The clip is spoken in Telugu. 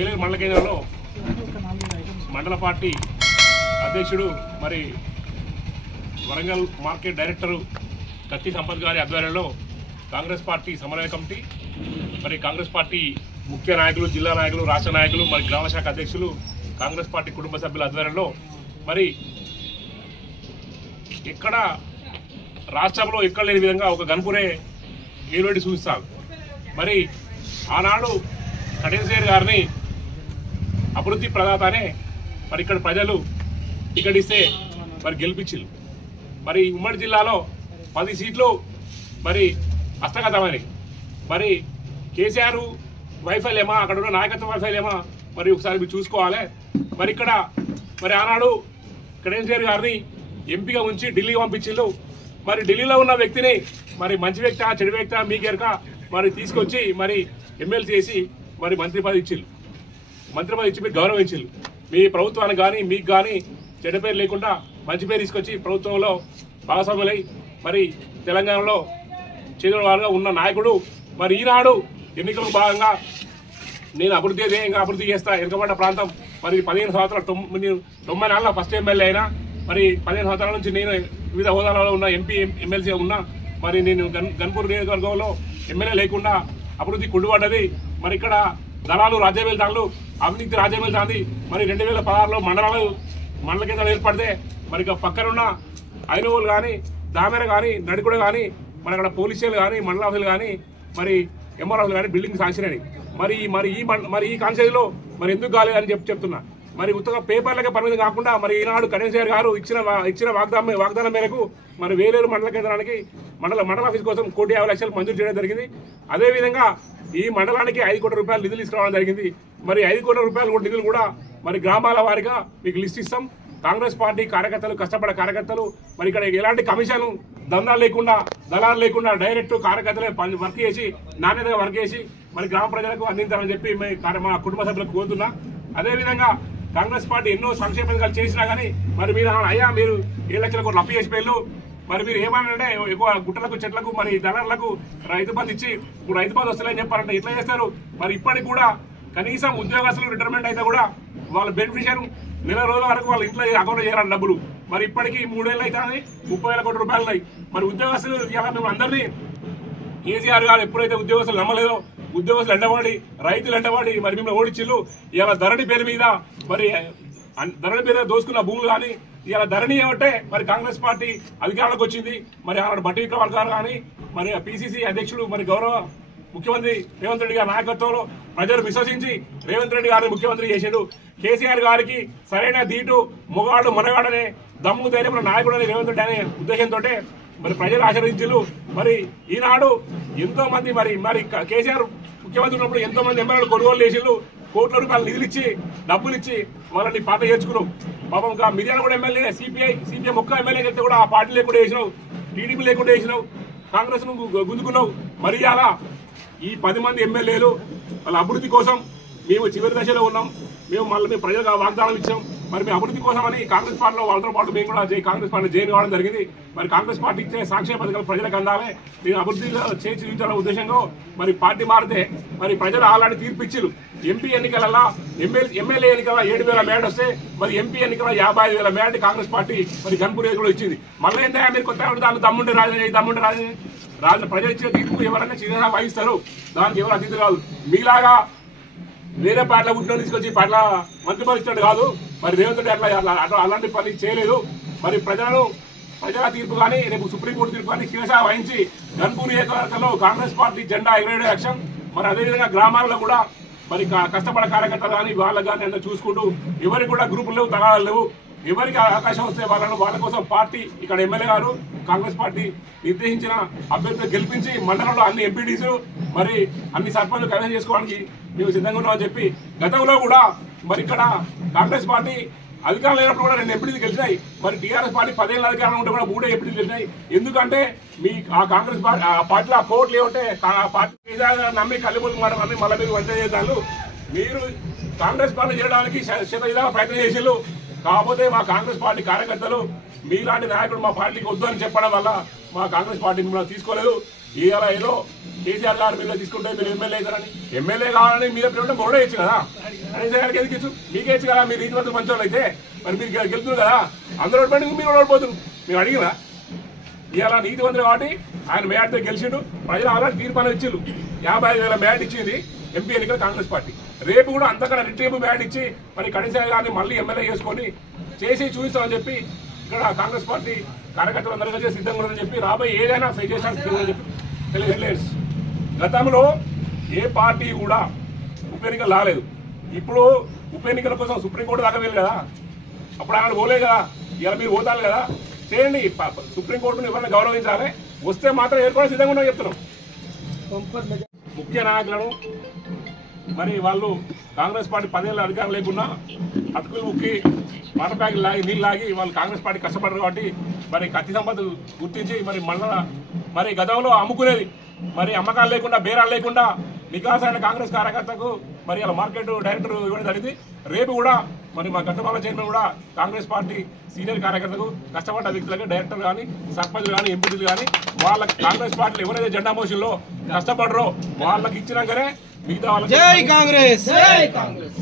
వేలేరు మండల కేంద్రంలో మండల పార్టీ అధ్యక్షుడు మరి వరంగల్ మార్కెట్ డైరెక్టరు కత్తి సంపత్ గారి ఆధ్వర్యంలో కాంగ్రెస్ పార్టీ సమన్వయ కమిటీ మరి కాంగ్రెస్ పార్టీ ముఖ్య నాయకులు, జిల్లా నాయకులు, రాష్ట్ర నాయకులు, మరి గ్రామ శాఖ అధ్యక్షులు, కాంగ్రెస్ పార్టీ కుటుంబ సభ్యుల ఆధ్వర్యంలో మరి ఎక్కడ రాష్ట్రంలో ఎక్కడ లేని విధంగా ఒక గన్పురే ఏలువెట్టి చూపిస్తారు. మరి ఆనాడు కటేశ్వర్ గారిని అభివృద్ధి ప్రదాతనే మరి ఇక్కడ ప్రజలు టికెట్ ఇస్తే మరి గెలిపించారు. మరి ఉమ్మడి జిల్లాలో 10 సీట్లు మరి హస్తగతమైనవి. మరి కేసీఆర్ వైఫల్యమా, అక్కడ ఉన్న నాయకత్వ వైఫల్యమా మరి ఒకసారి మీరు చూసుకోవాలి. మరి ఇక్కడ మరి ఆనాడు కటేశ్వర్ గారిని ఎంపీగా ఉంచి ఢిల్లీకి పంపించిండు. మరి ఢిల్లీలో ఉన్న వ్యక్తిని మరి మంచి వ్యక్తి చెడు వ్యక్తి మీకెరక మరి తీసుకొచ్చి మరి ఎమ్మెల్సీ చేసి మరి మంత్రి పదవి ఇచ్చిళ్ళు. మంత్రి పదవి ఇచ్చి మీరు గౌరవించిళ్ళు. మీ ప్రభుత్వానికి కానీ మీకు కానీ చెడ్డ పేరు లేకుండా మంచి పేరు తీసుకొచ్చి ప్రభుత్వంలో భాగస్వాములై మరి తెలంగాణలో చేదోడుగా ఉన్న నాయకుడు. మరి ఈనాడు ఎన్నికలకు భాగంగా నేను అభివృద్ధి చేస్తా, వెనుకబడ్డ ప్రాంతం మరి 15 సంవత్సరాలు 90 ఫస్ట్ ఎమ్మెల్యే అయినా మరి 15 సంవత్సరాల నుంచి నేను వివిధ హోదాలలో ఉన్న ఎంపీ ఎమ్మెల్సీ ఉన్నా. మరి నేను గన్పూర్ నియోజకవర్గంలో ఎమ్మెల్యే లేకుండా అభివృద్ధి కుండుపడ్డది. మరి ఇక్కడ దళాలు రాజ్యం వెళ్తాను, అవినీతి రాజ్యం వెళ్తాంది. మరి 2016లో మండల కేంద్రాలు ఏర్పడితే మరి పక్కనున్న ఐనోలు కానీ, దామెర కానీ, నడికుడ కానీ, మరి అక్కడ పోలీసులు కానీ, మండల ఆఫీసులు కానీ, మరి ఎంఆర్ ఆఫీసులు కానీ బిల్డింగ్ శాంక్షన్. మరి ఈ కాన్స్టిట్యూన్సీలో మరి ఎందుకు కాలేదని చెప్తున్నా. మరి ఉత్తగా పేపర్లకే పరిమితం కాకుండా మరి ఈనాడు కటేశ్వర్ గారు ఇచ్చిన వాగ్దానం మేరకు మరి వేలేరు మండల కేంద్రానికి మండల ఆఫీస్ కోసం 1,50,00,000 లక్షలు మంజూరు చేయడం జరిగింది. అదేవిధంగా ఈ మండలానికి 5 కోట్ల రూపాయలు నిధులు తీసుకురావడం జరిగింది. మరి 5 కోట్ల రూపాయలు నిధులు కూడా మరి గ్రామాల వారిగా మీకు లిస్ట్ ఇస్తాం. కాంగ్రెస్ పార్టీ కార్యకర్తలు, కష్టపడే కార్యకర్తలు మరి ఇక్కడ ఎలాంటి కమిషన్ దందాలు లేకుండా, దళాలు లేకుండా డైరెక్ట్ కార్యకర్తలే వర్క్ చేసి నాణ్యతగా వర్క్ చేసి మరి గ్రామ ప్రజలకు అందించాలని చెప్పి మా కుటుంబ సభ్యులకు కోరుతున్నా. అదేవిధంగా కాంగ్రెస్ పార్టీ ఎన్నో సంక్షేమ పథకాలు చేసినా కానీ మరి మీరు 7 లక్షల కోట్లు అప్పు చేసి పేర్లు మరి మీరు ఏమన్నారంటే ఎక్కువ గుట్టలకు, చెట్లకు, మరి దళారులకు రైతు బంధు ఇచ్చి ఇప్పుడు రైతు బంధు వస్తలేని చెప్పారంటే ఎట్లా చేస్తారు? మరి ఇప్పటికి కూడా కనీసం ఉద్యోగస్తులు రిటైర్మెంట్ అయితే కూడా వాళ్ళ బెనిఫిషియర్ నెల రోజుల వరకు వాళ్ళ ఇంట్లో అకౌంట్లో చేయాలని డబ్బులు. మరి ఇప్పటికీ 3 ఏళ్ళు అయితే 30,000 కోట్ల రూపాయలు ఉన్నాయి. మరి ఉద్యోగస్తులు ఇలా మేము అందరినీ కేసీఆర్ గారు ఎప్పుడైతే ఉద్యోగస్తులు నమ్మలేదో, ఉద్యోగస్తులు ఎండవాడి, రైతులు ఎండవాడి మరి మిమ్మల్ని ఓడించిల్లు. ఇలా ధరణి పేరు మీద మరి ధరణి పేరు దోసుకున్న భూములు కానీ ఇలా ధరణి ఏమంటే మరి కాంగ్రెస్ పార్టీ అధికారంలోకి వచ్చింది. మరి ఆనాడు బట్టి విక్రమార్క గారు కానీ మరి పిసిసి అధ్యక్షుడు మరి గౌరవ ముఖ్యమంత్రి రేవంత్ రెడ్డి గారి నాయకత్వంలో ప్రజలు విశ్వసించి రేవంత్ రెడ్డి గారిని ముఖ్యమంత్రి చేశాడు. కేసీఆర్ గారికి సరైన దీటు మొగాడు మనగాడనే దమ్ము ధైర్యం నాయకుడు అని రేవంత్ రెడ్డి అనే ఉద్దేశంతో మరి ప్రజలు ఆశీర్వదించారు. మరి ఈనాడు ఎంతో మంది మరి కేసీఆర్ ముఖ్యమంత్రి ఉన్నప్పుడు ఎంతో మంది ఎమ్మెల్యేలు కొనుగోలు చేసిళ్ళు. కోట్ల రూపాయలు నిధులు ఇచ్చి, డబ్బులు ఇచ్చి వాళ్ళని పార్టీ చేర్చుకున్నావు. పాపం ఇంకా మిర్యాల కూడా ఎమ్మెల్యే సిపిఐ ఒక్క ఎమ్మెల్యే వెళ్తే కూడా ఆ పార్టీ లేకుండా చేసినావు, టీడీపీ లేకుండా చేసినావు, కాంగ్రెస్ ను గుంజుకున్నావు. మరి అలా ఈ 10 మంది ఎమ్మెల్యేలు వాళ్ళ అభివృద్ధి కోసం మేము చివరి దశలో ఉన్నాం. మేము ప్రజలకు వాగ్దానం ఇచ్చాం. మరి మేము అభివృద్ధి కోసమని కాంగ్రెస్ పార్టీలో వాళ్ళతో పాటు మేము కూడా కాంగ్రెస్ పార్టీ జైన్ కావడం జరిగింది. మరి కాంగ్రెస్ పార్టీ ఇచ్చే సంక్షేమ పథకాలు ప్రజలకు అందాలి, మేము అభివృద్ధిలో చేసి చూపించాలనే ఉద్దేశంగా మరి పార్టీ మారితే మరి ప్రజలు ఆల్రెడీ తీర్పిచ్చిరు. ఎంపీ ఎన్నికలలో ఎమ్మెల్యే ఎన్నికల 7,000 మేడ వస్తే మరి ఎంపీ ఎన్నికల 55,000 మేడ కాంగ్రెస్ పార్టీ మరి గన్పూర్ కూడా ఇచ్చింది. మళ్ళీ ఏంటంటే మీరు కొత్త దాన్ని దమ్ముంటే రాజు ప్రజలు ఇచ్చిన తీర్పు ఎవరైనా చిన్న వహిస్తారు, దానికి ఎవరు అతిథి కాదు. మీలాగా వేరే పార్టీల గుడ్లో తీసుకొచ్చి పార్టీల మంత్రి పదవి ఇచ్చినట్టు కాదు. మరి రేవంత్ రెడ్డి అలాంటి పని చేయలేదు. మరి ప్రజల తీర్పు కానీ రేపు సుప్రీంకోర్టు తీర్పు కానీ శిరస వహించి గన్పూర్ నియోజకవర్గంలో కాంగ్రెస్ పార్టీ జెండా ఎగరేయడం లక్ష్యం. మరి అదేవిధంగా గ్రామాల్లో కూడా మరి కష్టపడే కార్యకర్తలు కానీ వాళ్ళకి కానీ అందరూ చూసుకుంటూ ఎవరికి కూడా గ్రూపులు లేవు, తగాదాలు లేవు. ఎవరికి అవకాశం వస్తే వాళ్ళ కోసం పార్టీ ఇక్కడ ఎమ్మెల్యే గారు కాంగ్రెస్ పార్టీ నిర్దేశించిన అభ్యర్థులు గెలిపించి మండలంలో అన్ని ఎంపీటీసు మరి అన్ని సర్పంచ్లు కైవసం చేసుకోవడానికి మేము సిద్ధంగా ఉన్నామని చెప్పి గతంలో కూడా మరి ఇక్కడ కాంగ్రెస్ పార్టీ అధికారం లేనప్పుడు కూడా 2 ఎంపీటీలు గెలిచినాయి. మరి టీఆర్ఎస్ పార్టీ 10 ఏళ్ళ అధికారంలో ఉంటే కూడా 3 ఎంపీటీలు గెలిచినాయి. ఎందుకంటే మీ ఆ కాంగ్రెస్ పార్టీలో ఆ కోట్లు ఏమంటే పార్టీ నమ్మి కళ్ళిపోతు మాట నమ్మి మళ్ళీ మీరు వంట చేద్దాలు. మీరు కాంగ్రెస్ పార్టీ చేయడానికి శతవిధాల ప్రయత్నం చేసేళ్ళు. కాకపోతే మా కాంగ్రెస్ పార్టీ కార్యకర్తలు మీలాంటి నాయకుడు మా పార్టీకి వద్దు అని చెప్పడం వల్ల మా కాంగ్రెస్ పార్టీ మిమ్మల్ని తీసుకోలేదు. ఏదో కేసీఆర్ గారు మీరు తీసుకుంటే మీరు ఎమ్మెల్యే అవుతారని. ఎమ్మెల్యే కావాలని మీద ప్రేమ బోర్డే ఇచ్చు కదా, కనీసం గారికి ఎందుకు ఇచ్చు? మీకే ఇచ్చు కదా. మీరు రీతివంతులు మంచి వాళ్ళు అయితే మరి మీరు గెలుతున్నారు కదా, అందరూ ఓడిపోయి మీరు ఓడిపోతున్నారు. మేము అడిగినా ఇవాళ నీతివంతులు కాబట్టి ఆయన మేడతో గెలిచిండు. ప్రజలు ఆల్రెడీ తీర్మానం ఇచ్చిండు. 55,000 మేడ ఇచ్చింది ఎంపీ ఎన్నికలు కాంగ్రెస్ పార్టీ. రేపు కూడా అంతకన్నా రెట్టింపు మేడ ఇచ్చి మరి కనీసం గారిని మళ్ళీ ఎమ్మెల్యే చేసుకొని చేసి చూపిస్తామని చెప్పి ఇక్కడ కాంగ్రెస్ పార్టీ కార్యకర్తలు అందరూ కలిసి సిద్ధంగా ఉన్నారని చెప్పి రాబోయే ఏదైనా ఫేస్ చేసాలని చెప్పి తెలియజేయలేదు. గతంలో ఏ పార్టీ కూడా ఉప ఎన్నికలు రాలేదు. ఇప్పుడు ఉప ఎన్నికల కోసం సుప్రీంకోర్టు దాకా వెళ్ళి కదా, అప్పుడు ఆయన పోలే కదా, ఇలా మీరు పోతారు కదా, చేయండి. సుప్రీంకోర్టును ఎవరైనా గౌరవించాలి, వస్తే మాత్రం ఏర్పడి సిద్ధంగా ఉన్నా చెప్తున్నాం. ముఖ్య నాయకులను మరి వాళ్ళు కాంగ్రెస్ పార్టీ 10 ఏళ్ళ అధికారం లేకున్నా అటుకులు ముక్కి వాటర్ ప్యాకెట్ లాగి నీళ్ళు లాగి వాళ్ళు కాంగ్రెస్ పార్టీ కష్టపడరు కాబట్టి మరి కత్తి సంపద గుర్తించి మరి మళ్ళా మరి గతంలో అమ్ముకునేది మరి అమ్మకాలు లేకుండా బేరాలు లేకుండా నికాసైన కాంగ్రెస్ కార్యకర్తకు మరి అలా మార్కెట్ డైరెక్టర్ ఇవ్వడం జరిగింది. రేపు కూడా మరి మా గట్టబాల చైర్మన్ కూడా కాంగ్రెస్ పార్టీ సీనియర్ కార్యకర్తకు కష్టపడ్డ వ్యక్తులకు డైరెక్టర్ కానీ సర్పంచ్లు కానీ ఎంపీలు కానీ వాళ్ళకి కాంగ్రెస్ పార్టీలో ఎవరైతే జెండా మోషన్లో కష్టపడరో వాళ్ళకి ఇచ్చినాకనే మిగతా వాళ్ళకి. జై కాంగ్రెస్, జై కాంగ్రెస్.